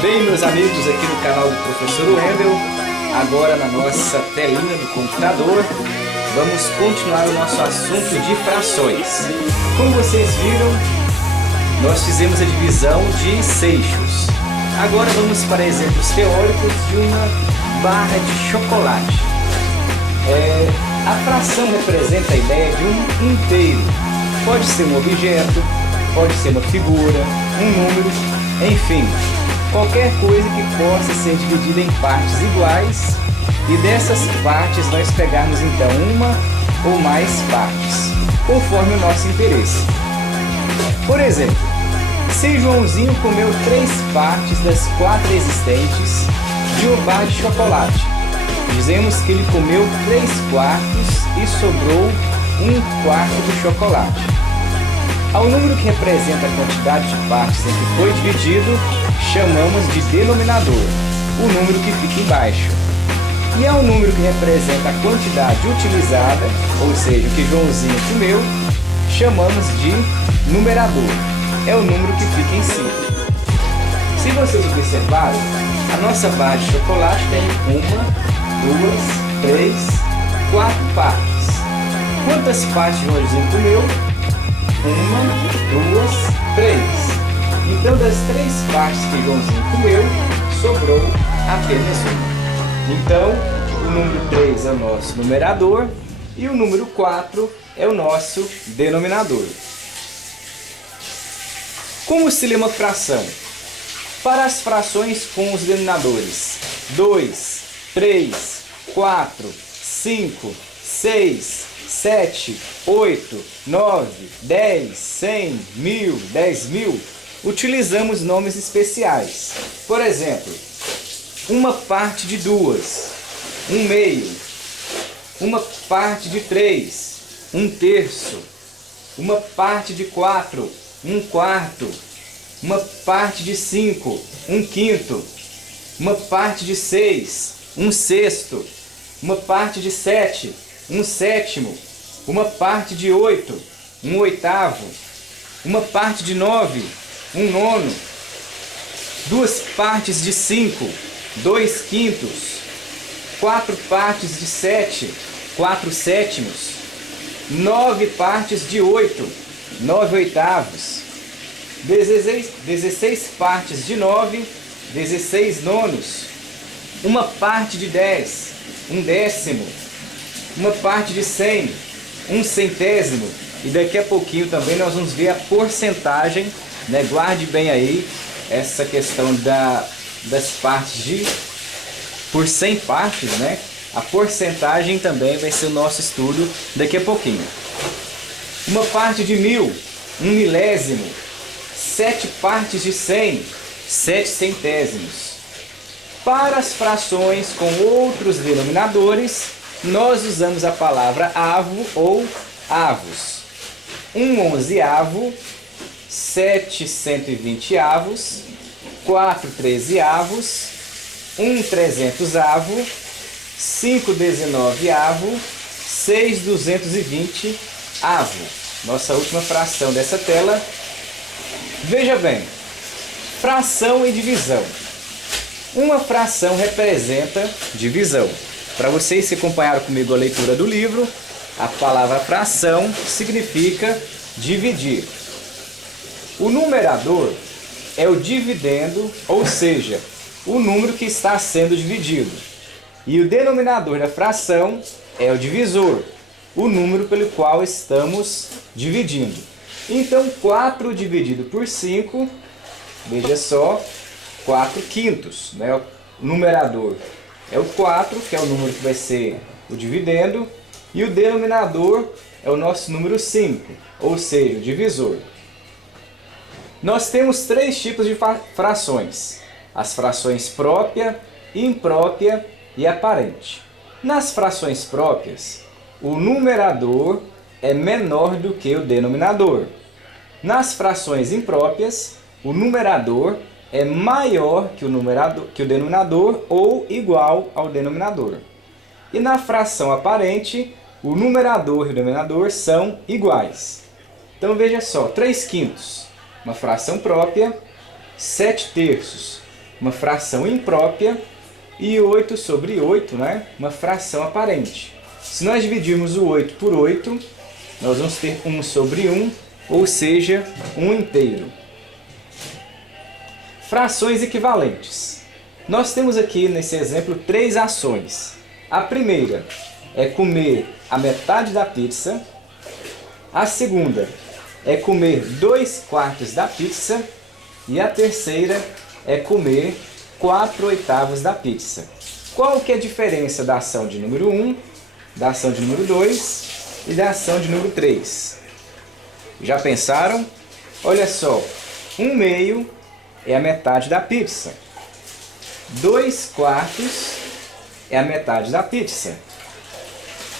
Bem, meus amigos, aqui no canal do Professor Wendel, agora na nossa telinha do computador, vamos continuar o nosso assunto de frações. Como vocês viram, nós fizemos a divisão de seixos. Agora vamos para exemplos teóricos de uma barra de chocolate. A fração representa a ideia de um inteiro. Pode ser um objeto, pode ser uma figura, um número, enfim, qualquer coisa que possa ser dividida em partes iguais e dessas partes nós pegarmos então uma ou mais partes, conforme o nosso interesse. Por exemplo, se Joãozinho comeu 3 partes das 4 existentes de uma barra de chocolate, dizemos que ele comeu 3/4 e sobrou 1/4 do chocolate. Ao número que representa a quantidade de partes em que foi dividido, chamamos de denominador, o número que fica embaixo. E ao número que representa a quantidade utilizada, ou seja, o que Joãozinho comeu, chamamos de numerador, é o número que fica em cima. Se vocês observarem, a nossa barra de chocolate tem 1, 2, 3, 4 partes. Quantas partes Joãozinho comeu? 1, 2, 3. Então, das 3 partes que Joãozinho comeu, sobrou apenas uma. Então, o número 3 é o nosso numerador e o número 4 é o nosso denominador. Como se lê uma fração? Para as frações com os denominadores 2, 3, 4, 5, 6, 7, 8, 9, 10, 100, 1000, 10.000, utilizamos nomes especiais. Por exemplo, uma parte de 2, 1/2, uma parte de 3, 1/3, uma parte de 4, 1/4, uma parte de 5, 1/5, uma parte de 6, 1/6, uma parte de 7, 1/7, uma parte de 8, 1/8, uma parte de 9, 1/9, 2 partes de 5, 2/5, 4 partes de 7, 4/7, 9 partes de 8, 9/8, 16 partes de 9, 16/9, uma parte de 10, 1/10, uma parte de 100, 1/100, e daqui a pouquinho também nós vamos ver a porcentagem, né? Guarde bem aí essa questão das partes por 100 partes, né? A porcentagem também vai ser o nosso estudo daqui a pouquinho. Uma parte de 1000, 1/1000, 7 partes de 100, 7/100. Para as frações com outros denominadores, nós usamos a palavra avo ou avos. 1/11, 7 120, 4 13, 1 300, 5 19, 6 220 avo. Nossa última fração dessa tela. Veja bem, fração e divisão. Uma fração representa divisão. Para vocês que acompanharam comigo a leitura do livro, a palavra fração significa dividir. O numerador é o dividendo, ou seja, o número que está sendo dividido. E o denominador da fração é o divisor, o número pelo qual estamos dividindo. Então, 4 dividido por 5, veja só, 4/5, né? O numerador é o 4, que é o número que vai ser o dividendo, e o denominador é o nosso número 5, ou seja, o divisor. Nós temos 3 tipos de frações: as frações própria, imprópria e aparente. Nas frações próprias, o numerador é menor do que o denominador. Nas frações impróprias, o numerador é maior que o denominador ou igual ao denominador. E na fração aparente, o numerador e o denominador são iguais. Então veja só, 3/5, uma fração própria, 7/3, uma fração imprópria, e 8/8, né? Uma fração aparente. Se nós dividirmos o 8 por 8, nós vamos ter 1/1, ou seja, 1 inteiro. Frações equivalentes. Nós temos aqui nesse exemplo 3 ações. A primeira é comer a metade da pizza. A segunda é comer 2/4 da pizza. E a terceira é comer 4/8 da pizza. Qual que é a diferença da ação de número 1, da ação de número 2 e da ação de número 3? Já pensaram? Olha só, 1/2 é a metade da pizza. 2/4 é a metade da pizza.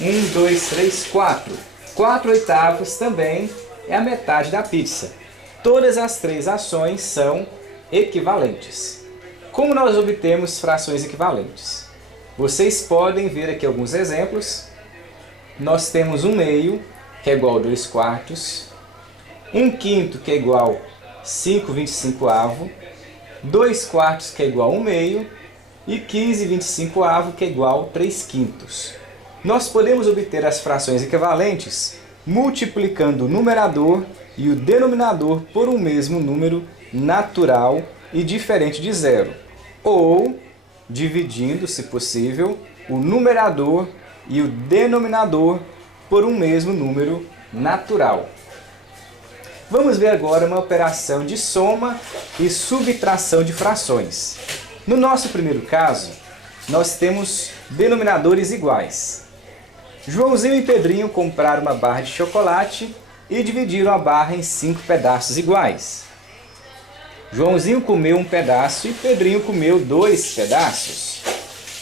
1, 2, 3, 4. 4/8 também é a metade da pizza. Todas as 3 ações são equivalentes. Como nós obtemos frações equivalentes? Vocês podem ver aqui alguns exemplos. Nós temos 1/2, que é igual a 2/4. 1/5, que é igual a 5/25, 2/4, que é igual a 1/2, e 15/25, que é igual a 3/5. Nós podemos obter as frações equivalentes multiplicando o numerador e o denominador por um mesmo número natural e diferente de zero, ou dividindo, se possível, o numerador e o denominador por um mesmo número natural. Vamos ver agora uma operação de soma e subtração de frações. No nosso primeiro caso, nós temos denominadores iguais. Joãozinho e Pedrinho compraram uma barra de chocolate e dividiram a barra em 5 pedaços iguais. Joãozinho comeu um pedaço e Pedrinho comeu 2 pedaços.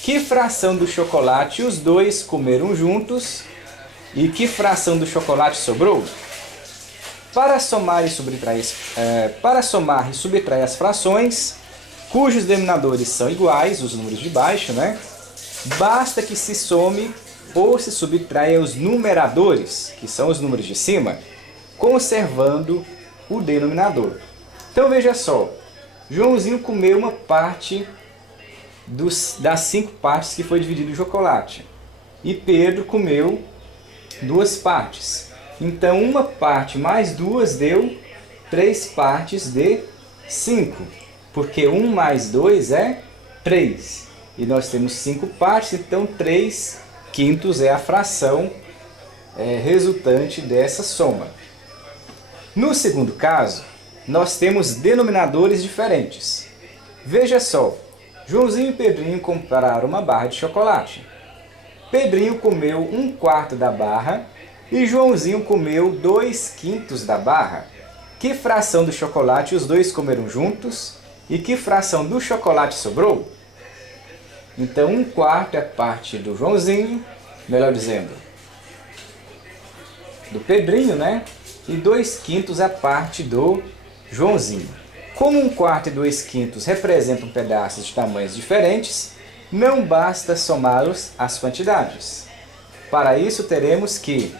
Que fração do chocolate os dois comeram juntos e que fração do chocolate sobrou? Para somar e subtrair as frações, cujos denominadores são iguais, os números de baixo, né? Basta que se some ou se subtraia os numeradores, que são os números de cima, conservando o denominador. Então veja só, Joãozinho comeu uma parte das 5 partes que foi dividido o chocolate. E Pedro comeu 2 partes. Então uma parte mais 2 deu 3 partes de 5. Porque 1 mais 2 é 3. E nós temos 5 partes, então 3/5 é a fração resultante dessa soma. No segundo caso, nós temos denominadores diferentes. Veja só, Joãozinho e Pedrinho compraram uma barra de chocolate. Pedrinho comeu 1/4 da barra e Joãozinho comeu 2/5 da barra. Que fração do chocolate os dois comeram juntos e que fração do chocolate sobrou? Então 1/4 é parte do Joãozinho, melhor dizendo, do Pedrinho, né? E 2/5 é parte do Joãozinho. Como 1/4 e 2/5 representam pedaços de tamanhos diferentes, não basta somá-los às quantidades. Para isso teremos que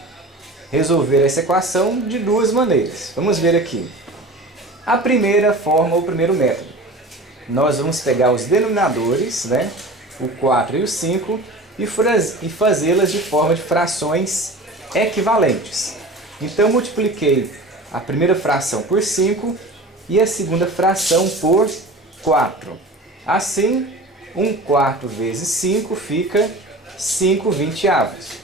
resolver essa equação de 2 maneiras. Vamos ver aqui. A primeira forma, o primeiro método. Nós vamos pegar os denominadores, né? O 4 e o 5, e fazê-las de forma de frações equivalentes. Então, multipliquei a primeira fração por 5 e a segunda fração por 4. Assim, 1/4 vezes 5 fica 5/20.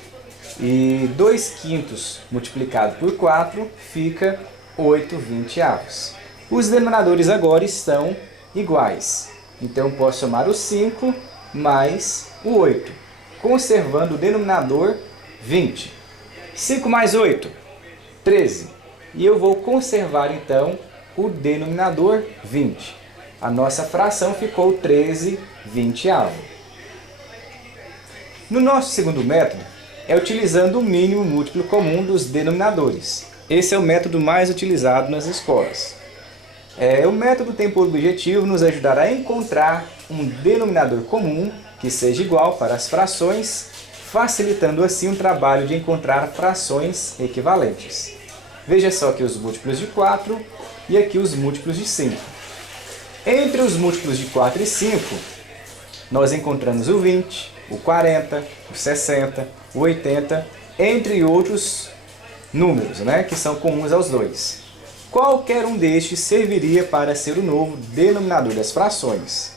E 2/5 multiplicado por 4 fica 8/20. Os denominadores agora estão iguais. Então, eu posso somar o 5 mais o 8, conservando o denominador 20. 5 mais 8, 13. E eu vou conservar, então, o denominador 20. A nossa fração ficou 13/20. No nosso segundo método, é utilizando o mínimo múltiplo comum dos denominadores. Esse é o método mais utilizado nas escolas. O método tem por objetivo nos ajudar a encontrar um denominador comum que seja igual para as frações, facilitando assim o trabalho de encontrar frações equivalentes. Veja só aqui os múltiplos de 4 e aqui os múltiplos de 5. Entre os múltiplos de 4 e 5, nós encontramos o 20, o 40, o 60, o 80, entre outros números, né, que são comuns aos dois. Qualquer um destes serviria para ser o novo denominador das frações.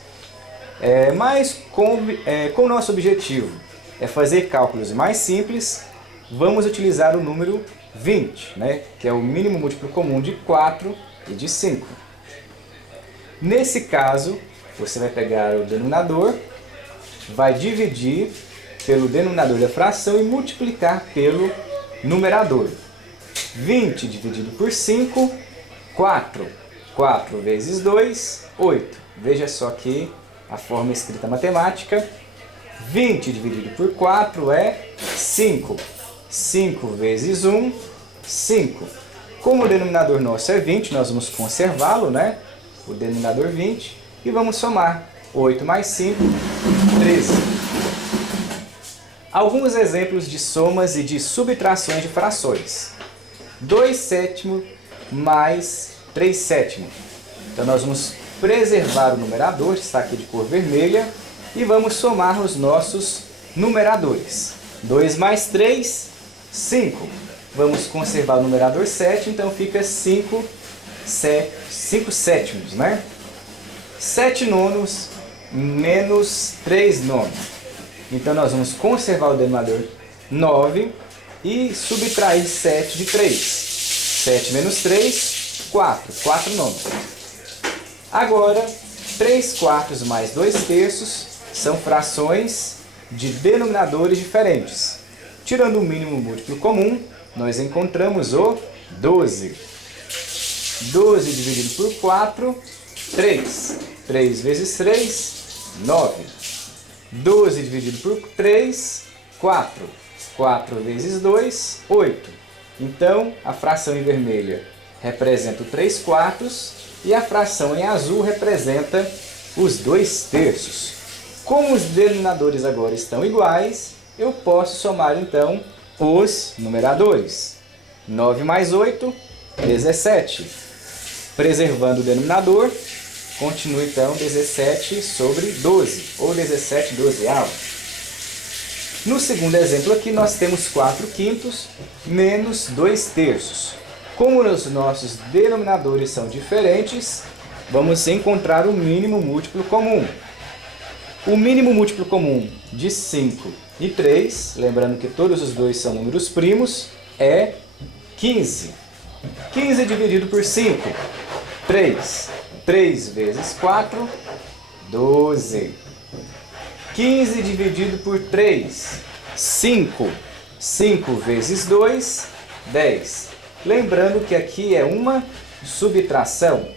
Mas como o nosso objetivo é fazer cálculos mais simples, vamos utilizar o número 20, né, que é o mínimo múltiplo comum de 4 e de 5. Nesse caso, você vai pegar o denominador, vai dividir pelo denominador da fração e multiplicar pelo numerador. 20 dividido por 5, 4. 4 vezes 2, 8. Veja só aqui a forma escrita matemática. 20 dividido por 4 é 5. 5 vezes 1, 5. Como o denominador nosso é 20, nós vamos conservá-lo, né? O denominador 20, e vamos somar. 8 mais 5, 13. Alguns exemplos de somas e de subtrações de frações. 2 sétimos mais 3 sétimos. Então nós vamos preservar o numerador, está aqui de cor vermelha, e vamos somar os nossos numeradores. 2 mais 3, 5. Vamos conservar o numerador 7, então fica 5 sétimos, né? 7 nonos menos 3 nonos. Então nós vamos conservar o denominador 9 e subtrair 7 de 3. 7 menos 3, 4. 4 nonos. Agora, 3 quartos mais 2 terços são frações de denominadores diferentes. Tirando o mínimo múltiplo comum, nós encontramos o 12. 12 dividido por 4, 3. 3 vezes 3, 9. 12 dividido por 3, 4. 4 vezes 2, 8. Então, a fração em vermelho representa o 3 quartos e a fração em azul representa os 2 terços. Como os denominadores agora estão iguais, eu posso somar então os numeradores. 9 mais 8, 17. Preservando o denominador, continua então 17 sobre 12, ou 17 dozeavos. No segundo exemplo aqui, nós temos 4 quintos menos 2 terços. Como os nossos denominadores são diferentes, vamos encontrar o mínimo múltiplo comum. O mínimo múltiplo comum de 5 e 3, lembrando que todos os dois são números primos, é 15. 15 dividido por 5, 3. 3 vezes 4, 12. 15 dividido por 3, 5. 5 vezes 2, 10. Lembrando que aqui é uma subtração.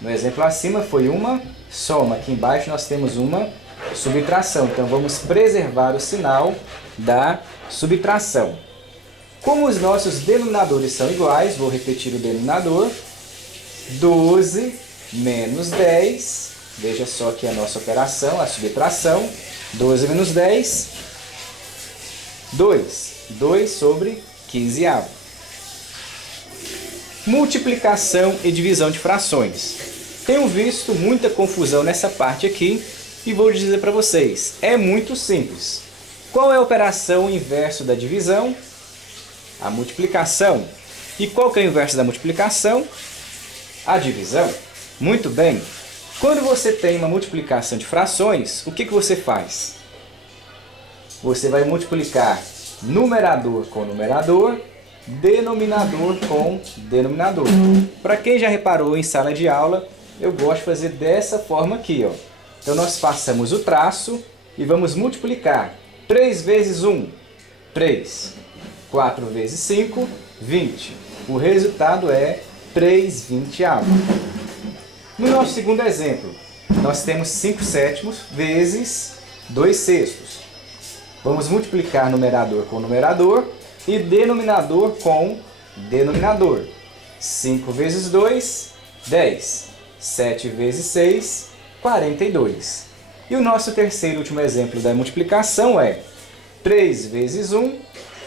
No exemplo acima foi uma soma. Aqui embaixo nós temos uma subtração. Então vamos preservar o sinal da subtração. Como os nossos denominadores são iguais, vou repetir o denominador. 12 menos 10. Veja só aqui a nossa operação, a subtração. 12 menos 10, 2. 2 sobre 15avo. Multiplicação e divisão de frações. Tenho visto muita confusão nessa parte aqui e vou dizer para vocês, é muito simples. Qual é a operação inverso da divisão? A multiplicação. E qual que é o inverso da multiplicação? A divisão. Muito bem. Quando você tem uma multiplicação de frações, o que você faz? Você vai multiplicar numerador com numerador, denominador com denominador. Para quem já reparou em sala de aula, eu gosto de fazer dessa forma aqui, ó. Então nós passamos o traço e vamos multiplicar. 3 vezes 1, 3. 4 vezes 5, 20. O resultado é 3 vinteavos. No nosso segundo exemplo, nós temos 5 sétimos vezes 2 sextos. Vamos multiplicar numerador com numerador e denominador com denominador. 5 vezes 2, 10. 7 vezes 6, 42. E o nosso terceiro e último exemplo da multiplicação é 3 vezes 1,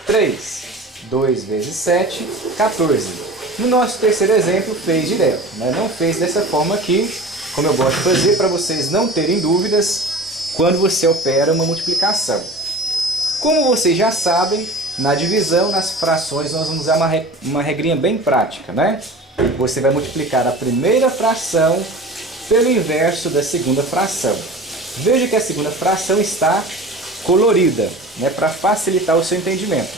3. 2 vezes 7, 14. No nosso terceiro exemplo, fez direto, né? Não fez dessa forma aqui, como eu gosto de fazer, para vocês não terem dúvidas quando você opera uma multiplicação. Como vocês já sabem, na divisão, nas frações, nós vamos usar uma regrinha bem prática, né? Você vai multiplicar a primeira fração pelo inverso da segunda fração. Veja que a segunda fração está colorida, né, para facilitar o seu entendimento.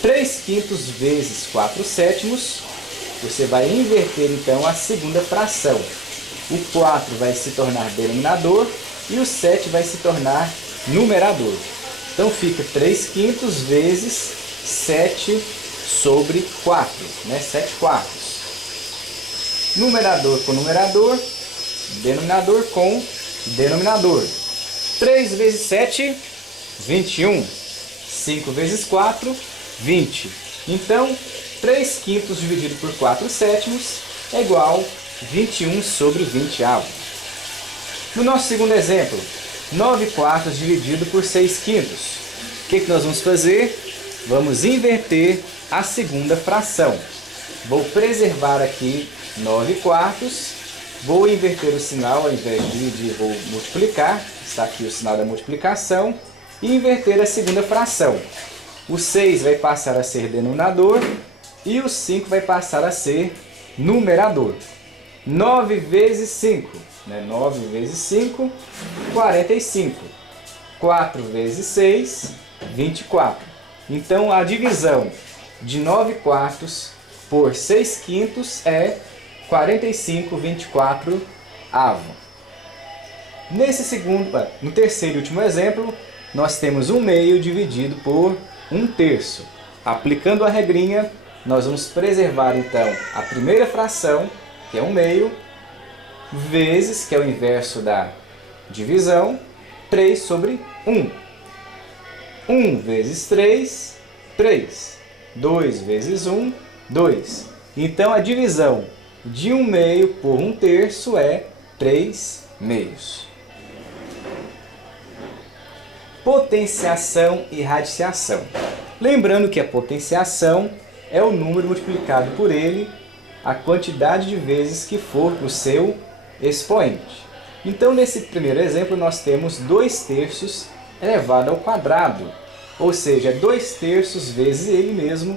3/5 vezes 4/7, você vai inverter então a segunda fração. O 4 vai se tornar denominador e o 7 vai se tornar numerador. Então fica 3/5 vezes 7 sobre 4, né? 7/4. Numerador com numerador, denominador com denominador. 3 vezes 7, 21. 5 vezes 4, 20. Então, 3/5 dividido por 4/7 é igual a 21 sobre 20 avos. No nosso segundo exemplo, 9/4 dividido por 6/5. O que nós vamos fazer? Vamos inverter a segunda fração. Vou preservar aqui 9/4. Vou inverter o sinal, ao invés de dividir, vou multiplicar. Está aqui o sinal da multiplicação. E inverter a segunda fração. O 6 vai passar a ser denominador e o 5 vai passar a ser numerador. 9 vezes 5, né? 9 vezes 5, 45. 4 vezes 6, 24. Então a divisão de 9/4 por 6/5 é 45/24 avos. No terceiro e último exemplo, nós temos 1/2 dividido por 1/3. Aplicando a regrinha, nós vamos preservar então a primeira fração, que é 1/2, vezes, que é o inverso da divisão, 3 sobre 1. 1 vezes 3, 3. 2 vezes 1, 2. Então a divisão de 1/2 por 1/3 é 3/2. Potenciação e radiciação. Lembrando que a potenciação é o número multiplicado por ele, a quantidade de vezes que for o seu expoente. Então, nesse primeiro exemplo, nós temos 2/3 elevado ao quadrado, ou seja, 2/3 vezes ele mesmo,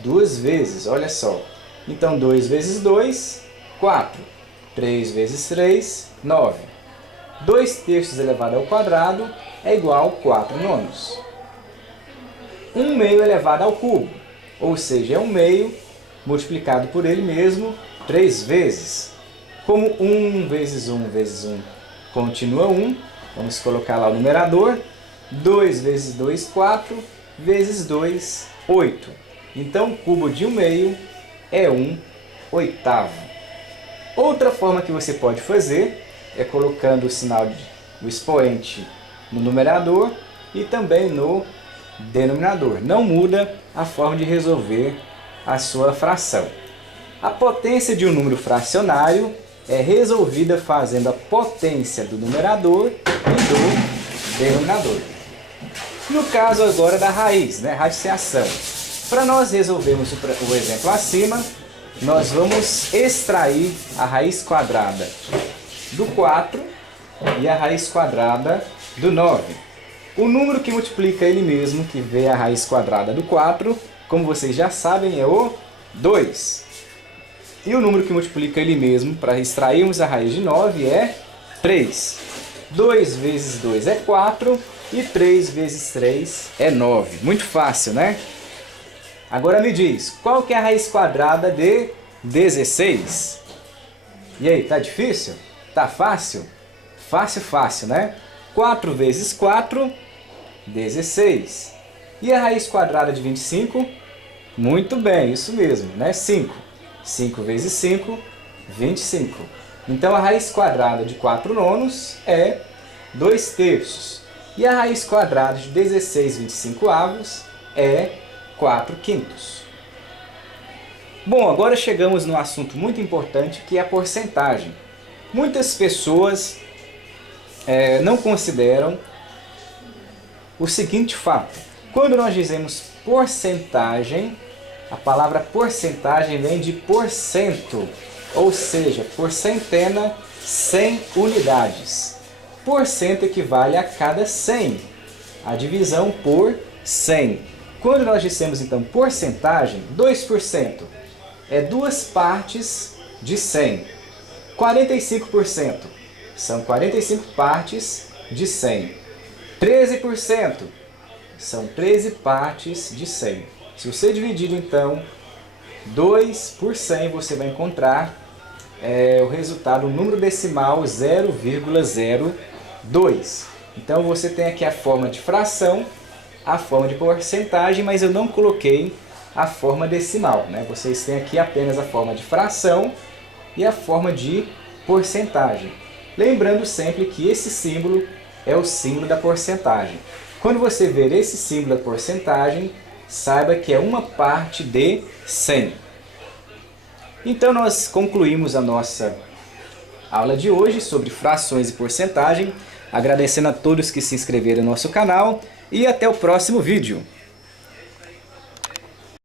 2 vezes, olha só. Então, 2 vezes 2, 4. 3 vezes 3, 9. 2/3 elevado ao quadrado é igual a 4/9. 1/2 elevado ao cubo, ou seja, é 1/2 multiplicado por ele mesmo 3 vezes. Como 1 vezes 1 vezes 1 continua 1, vamos colocar lá o numerador. 2 vezes 2, 4, vezes 2, 8. Então, o cubo de 1/2 é 1/8. Outra forma que você pode fazer é colocando o sinal do expoente no numerador e também no denominador. Não muda a forma de resolver a sua fração. A potência de um número fracionário é resolvida fazendo a potência do numerador e do denominador. No caso agora da raiz, né, radiciação. Para nós resolvermos o exemplo acima, nós vamos extrair a raiz quadrada do 4 e a raiz quadrada do 9. O número que multiplica ele mesmo, que vê a raiz quadrada do 4, como vocês já sabem, é o 2. E o número que multiplica ele mesmo, para extrairmos a raiz de 9, é 3. 2 vezes 2 é 4 e 3 vezes 3 é 9. Muito fácil, né? Agora me diz, qual que é a raiz quadrada de 16? E aí, tá difícil? Tá fácil? Fácil, fácil, né? 4 vezes 4, 16. E a raiz quadrada de 25? Muito bem, isso mesmo, né? 5. 5 vezes 5, 25. Então a raiz quadrada de 4/9 é 2/3. E a raiz quadrada de 16/25 é 4/5. Bom, agora chegamos num assunto muito importante, que é a porcentagem. Muitas pessoas não consideram o seguinte fato. Quando nós dizemos porcentagem, a palavra porcentagem vem de porcento. ou seja, por centena, 100 unidades. Porcento equivale a cada 100. A divisão por 100. Quando nós dissemos, então, porcentagem, 2% é 2 partes de 100. 45% são 45 partes de 100. 13% são 13 partes de 100. Se você dividir, então, 2 por 100, você vai encontrar o resultado, o número decimal 0,02. Então você tem aqui a forma de fração, a forma de porcentagem, mas eu não coloquei a forma decimal, né? Vocês têm aqui apenas a forma de fração e a forma de porcentagem. Lembrando sempre que esse símbolo é o símbolo da porcentagem. Quando você ver esse símbolo da porcentagem, saiba que é uma parte de 100. Então nós concluímos a nossa aula de hoje sobre frações e porcentagem, agradecendo a todos que se inscreveram no nosso canal e até o próximo vídeo.